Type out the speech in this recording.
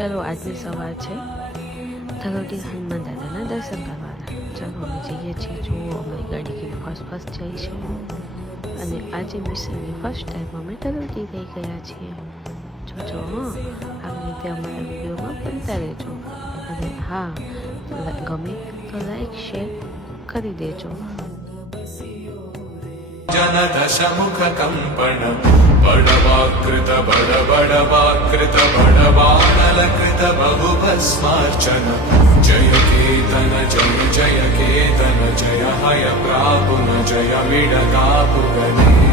ચલો આજની સવાર છે ધરોટી હનુમાન દાદાના દર્શન કરવાના. ચાલો અમે જઈએ છીએ. જુઓ અમારી ગાડી કેવી ફર્સ્ટ જાય છે. અને આજે મિશનની ફર્સ્ટ ટાઈમ અમે ધરોટી થઈ ગયા છીએ. જોજો આવી રીતે અમારા વિડીયોમાં બનતા રહેજો. અને હા, ગમે તો લાઈક શેર કરી દેજો. जनदशमुखकम्पण बडवाकृत बडवाकृत बडवानलकृत बहुभस्मार्चन जय केतन जय जय केतन जय हय प्रापुन जय मिडकापुगने